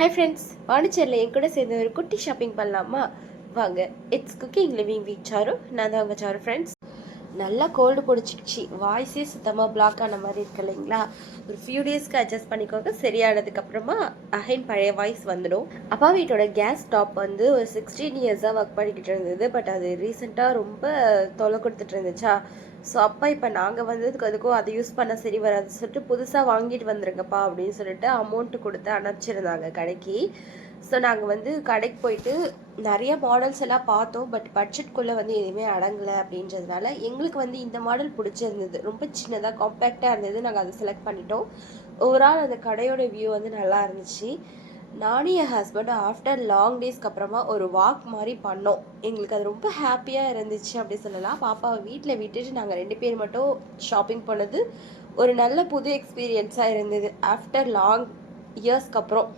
Hi friends, பாண்டிச்சேரியில் என் கூட சேர்ந்து ஒரு குட்டி ஷாப்பிங் பண்ணலாமா? வாங்க. It's cooking living with Charu. நான் தான் உங்கள் சாரு ஃப்ரெண்ட்ஸ். நல்லா கோல்டு பிடிச்சிடுச்சு, வாய்ஸே சுத்தமாக பிளாக் ஆன மாதிரி இருக்கு இல்லைங்களா? ஒரு ஃபியூ டேஸ்க்கு அட்ஜஸ்ட் பண்ணிக்கோங்க. சரியானதுக்கப்புறமா அகைன் பழைய வாய்ஸ் வந்துடும். அப்பா வீட்டோட கேஸ் ஸ்டாப் வந்து ஒரு 16 இயர்ஸாக ஒர்க் பண்ணிக்கிட்டு இருந்தது. பட் அது ரீசெண்டாக ரொம்ப தொலை கொடுத்துட்டு இருந்துச்சா. ஸோ அப்பா இப்போ நாங்கள் வந்ததுக்கு அதுக்கும் அதை யூஸ் பண்ண சரி வராது சொல்லிட்டு புதுசாக வாங்கிட்டு வந்துருங்கப்பா அப்படின்னு சொல்லிட்டு அமௌண்ட்டு கொடுத்து அனுப்பிச்சிருந்தாங்க கடைக்கு. ஸோ நாங்கள் வந்து கடைக்கு போயிட்டு நிறைய மாடல்ஸ் எல்லாம் பார்த்தோம். பட் பட்ஜெட்குள்ளே வந்து எதுவுமே அடங்கலை அப்படின்றதுனால எங்களுக்கு வந்து இந்த மாடல் பிடிச்சிருந்தது. ரொம்ப சின்னதாக காம்பேக்டாக இருந்தது. நாங்கள் அதை செலக்ட் பண்ணிட்டோம். ஓவரால் அந்த கடையோட வியூ வந்து நல்லா இருந்துச்சு. நானும் என் ஹஸ்பண்டும் ஆஃப்டர் லாங் டேஸ்க்கு அப்புறமா ஒரு வாக் மாதிரி பண்ணோம். எங்களுக்கு அது ரொம்ப ஹாப்பியாக இருந்துச்சு அப்படி சொல்லலாம். பாப்பாவை வீட்டில் விட்டுட்டு நாங்கள் 2 பேர் மட்டும் ஷாப்பிங் பண்ணது ஒரு நல்ல புது எக்ஸ்பீரியன்ஸாக இருந்தது. ஆஃப்டர் லாங் இயர்ஸ்க்கு அப்புறம்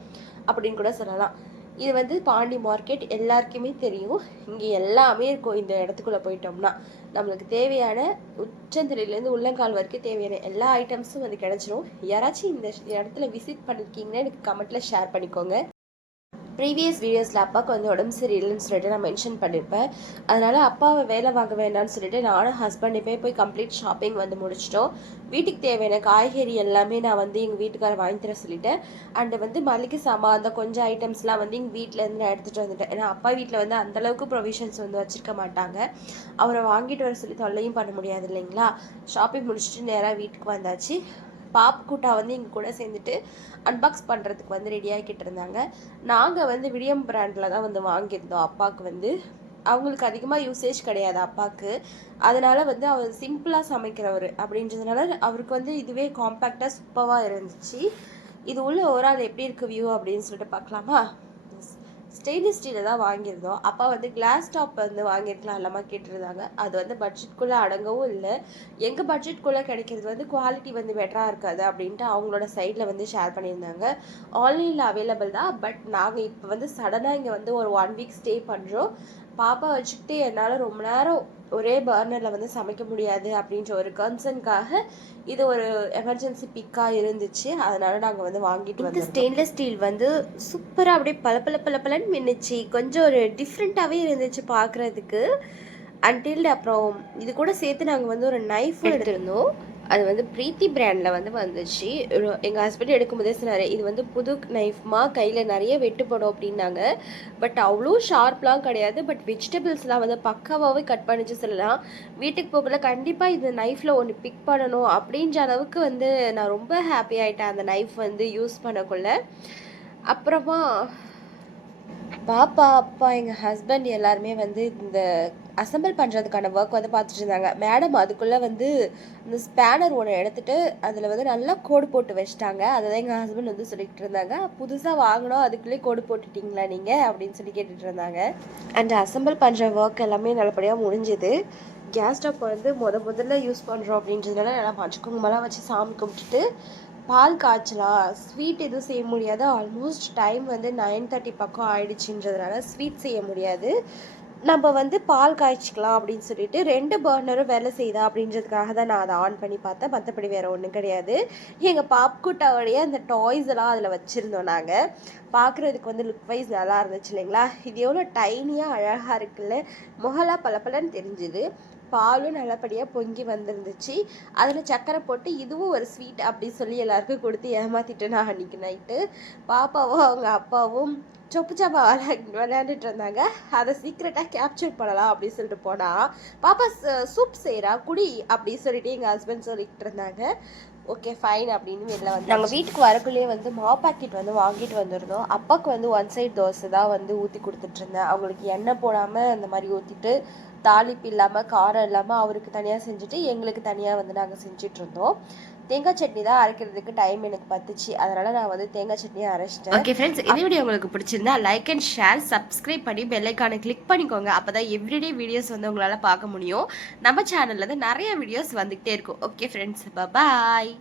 அப்படின்னு கூட சொல்லலாம். இது வந்து பாண்டி மார்க்கெட் எல்லாருக்குமே தெரியும். இங்கே எல்லாமே இருக்கும். இந்த இடத்துக்குள்ளே போயிட்டோம்னா நம்மளுக்கு தேவையான உச்சந்தலையிலேருந்து உள்ளங்கால் வரைக்கும் தேவையான எல்லா ஐட்டம்ஸும் வந்து கிடச்சிரும். யாராச்சும் இந்த இடத்துல விசிட் பண்ணியிருக்கீங்கன்னா எனக்கு கமெண்ட்டில் ஷேர் பண்ணிக்கோங்க. ப்ரீவியஸ் வீடியோஸில் அப்பாவுக்கு வந்து உடம்பு சரியில்லைன்னு சொல்லிட்டு நான் மென்ஷன் பண்ணியிருப்பேன். அதனால் அப்பாவை வேலை வாங்க வேண்டாம்னு சொல்லிட்டு நானும் ஹஸ்பண்டுமே போய் கம்ப்ளீட் ஷாப்பிங் வந்து முடிச்சிட்டோம். வீட்டுக்கு தேவையான காய்கறி எல்லாமே நான் வந்து எங்கள் வீட்டுக்கார வாங்கி தர சொல்லிட்டேன். அண்டு வந்து மளிகை சாமான் அந்த கொஞ்சம் ஐட்டம்ஸ்லாம் வந்து எங்கள் வீட்டிலேருந்து நான் எடுத்துகிட்டு வந்துட்டேன். ஏன்னா அப்பா வீட்டில் வந்து அந்தளவுக்கு ப்ரொவிஷன்ஸ் வந்து வச்சுருக்க மாட்டாங்க. அவரை வாங்கிட்டு வர சொல்லி தொல்லையும் பண்ண முடியாது இல்லைங்களா. ஷாப்பிங் முடிச்சுட்டு நேராக வீட்டுக்கு வந்தாச்சு. பாப்புக்குட்டா வந்து எங்கள் கூட சேர்ந்துட்டு அன்பாக்ஸ் பண்ணுறதுக்கு வந்து ரெடி ஆகிக்கிட்டு இருந்தாங்க. நாங்கள் வந்து விடியம் பிராண்டில் தான் வந்து வாங்கியிருந்தோம். அப்பாவுக்கு வந்து அவங்களுக்கு அதிகமாக யூசேஜ் கிடையாது அப்பாவுக்கு. அதனால் வந்து அவர் சிம்பிளாக சமைக்கிறவர் அப்படின்றதுனால அவருக்கு வந்து இதுவே காம்பேக்டாக சூப்பராக இருந்துச்சு. இது உள்ள ஒரு ஆள் எப்படி இருக்குது வியூ அப்படின்னு சொல்லிட்டு பார்க்கலாமா? ஸ்டெயின்லெஸ் ஸ்டீலில் தான் வாங்கியிருந்தோம். அப்பா வந்து கிளாஸ் டாப் வந்து வாங்கியிருக்கலாம் இல்லாமல் கேட்டிருந்தாங்க. அது வந்து பட்ஜெட்குள்ளே அடங்கவும் இல்லை. எங்கள் பட்ஜெட்குள்ளே கிடைக்கிறது வந்து குவாலிட்டி வந்து பெட்டராக இருக்காது அப்படின்ட்டு அவங்களோட சைடில் வந்து ஷேர் பண்ணியிருந்தாங்க. ஆன்லைனில் அவைலபிள் தான். பட் நாங்கள் இப்போ வந்து சடனாக இங்கே வந்து ஒரு 1 வீக் ஸ்டே பண்ணுறோம். பாப்பா வச்சுக்கிட்டு என்னால் ரொம்ப நேரம் ஒரே பர்னரில் வந்து சமைக்க முடியாது அப்படின்ற ஒரு கன்சர்னுக்காக இது ஒரு எமர்ஜென்சி பிக்காக இருந்துச்சு. அதனால நாங்கள் வந்து வாங்கிட்டு வந்தோம். ஸ்டெயின்லெஸ் ஸ்டீல் வந்து சூப்பராக அப்படியே பளபளன்னு மின்னுச்சு. கொஞ்சம் ஒரு டிஃப்ரெண்ட்டாகவே இருந்துச்சு பார்க்குறதுக்கு. அன்டில் அப்புறம் இது கூட சேர்த்து நாங்கள் வந்து ஒரு நைஃப் எடுத்திருந்தோம். அது வந்து பிரீத்தி பிராண்டில் வந்து வந்துச்சு. எங்கள் ஹஸ்பண்ட் எடுக்கும்போதே சொன்னார், இது வந்து புது நைஃப்மா, கையில் நிறைய வெட்டுப்படும் அப்படின்னாங்க. பட் அவ்வளோ ஷார்ப்லாம் கிடையாது. பட் வெஜிடபிள்ஸ்லாம் வந்து பக்காவாகவே கட் பண்ணிச்சு சொல்லலாம். வீட்டுக்கு போகல கண்டிப்பாக இந்த நைஃப்பில் ஒன்று பிக் பண்ணணும் அப்படின்ற அளவுக்கு வந்து நான் ரொம்ப ஹாப்பி ஆகிட்டேன் அந்த நைஃப் வந்து யூஸ் பண்ணக்குள்ள. அப்புறமா பாப்பா, அப்பா, எங்கள் ஹஸ்பண்ட் எல்லாருமே வந்து இந்த அசம்பிள் பண்ணுறதுக்கான ஒர்க் வந்து பார்த்துட்டு இருந்தாங்க. மேடம் அதுக்குள்ளே வந்து இந்த ஸ்பேனர் ஒன்று எடுத்துகிட்டு அதில் வந்து நல்லா கோடு போட்டு வச்சிட்டாங்க. அதை தான் எங்கள் ஹஸ்பண்ட் வந்து சொல்லிக்கிட்டு இருந்தாங்க. புதுசாக வாங்கினோம் அதுக்குள்ளே கோடு போட்டுட்டிங்களா நீங்கள் அப்படின்னு சொல்லி கேட்டுட்டு இருந்தாங்க. அண்ட் அசம்பிள் பண்ணுற ஒர்க் எல்லாமே நல்லபடியாக முடிஞ்சுது. கேஸ் ஸ்டவ் வந்து முதல்ல யூஸ் பண்ணுறோம் அப்படின்றதுனால நல்லா மஞ்சள் குங்குமம்லாம் வச்சு சாமி கும்பிட்டுட்டு பால் காய்ச்சலாம். ஸ்வீட் எதுவும் செய்ய முடியாது. ஆல்மோஸ்ட் டைம் வந்து 9:30 பக்கம் ஆயிடுச்சுன்றதுனால ஸ்வீட் செய்ய முடியாது. நம்ம வந்து பால் காய்ச்சிக்கலாம் அப்படின்னு சொல்லிட்டு 2 பர்னரும் வேலை செய்யுதா அப்படின்றதுக்காக தான் நான் அதை ஆன் பண்ணி பார்த்தேன். மற்றபடி வேறு ஒன்றும் கிடையாது. எங்கள் பாப்குட்டாவோடைய அந்த டாய்ஸ் எல்லாம் அதில் வச்சுருந்தோம். நாங்கள் பார்க்குறதுக்கு வந்து லுக் வைஸ் நல்லா இருந்துச்சு இல்லைங்களா. இது எவ்வளோ டைனியாக அழகாக இருக்குல்ல. முகலாம் பளபளன்னு தெரிஞ்சுது. பாலும் நல்லபடியாக பொங்கி வந்துருந்துச்சு. அதில் சர்க்கரை போட்டு இதுவும் ஒரு ஸ்வீட் அப்படி சொல்லி எல்லாருக்கும் கொடுத்து ஏமாற்றிட்டு நான் அன்றைக்கி நைட்டு பாப்பாவும் அவங்க அப்பாவும் சொப்பு சாப்பா விளையாண்டுட்டு இருந்தாங்க. அதை சீக்கிரட்டாக கேப்சர் பண்ணலாம் அப்படின்னு சொல்லிட்டு போனால் பாப்பா சூப் செய்கிறா குடி அப்படின்னு சொல்லிட்டு எங்கள் ஹஸ்பண்ட் சொல்லிக்கிட்டு இருந்தாங்க. ஓகே ஃபைன் அப்படின்னு வெளில வந்து நாங்கள் வீட்டுக்கு வரக்குள்ளேயே வந்து மாவு பாக்கெட் வந்து வாங்கிட்டு வந்துருந்தோம். அப்பாவுக்கு வந்து 1 சைட் தோசை தான் வந்து ஊற்றி கொடுத்துட்ருந்தேன். அவங்களுக்கு எண்ணெய் போடாமல் அந்த மாதிரி ஊற்றிட்டு தாளிப்பு இல்லாமல் காரம் இல்லாமல் அவருக்கு தனியாக செஞ்சுட்டு எங்களுக்கு தனியாக வந்து நாங்கள் செஞ்சிட்ருந்தோம். தேங்காய் சட்னி தான் அரைக்கிறதுக்கு டைம் எனக்கு பத்துச்சு. அதனால் நான் வந்து தேங்காய் சட்னியை அரைச்சிட்டேன். ஓகே ஃப்ரெண்ட்ஸ், இந்த வீடியோ உங்களுக்கு பிடிச்சிருந்தா லைக் அண்ட் ஷேர், சப்ஸ்கிரைப் பண்ணி பெல் ஐக்கானை கிளிக் பண்ணிக்கோங்க. அப்போ தான் எவ்ரிடே வீடியோஸ் வந்து உங்களால் பார்க்க முடியும். நம்ம சேனலில் வந்து நிறைய வீடியோஸ் வந்துகிட்டே இருக்கும். ஓகே ஃப்ரெண்ட்ஸ், பாய்.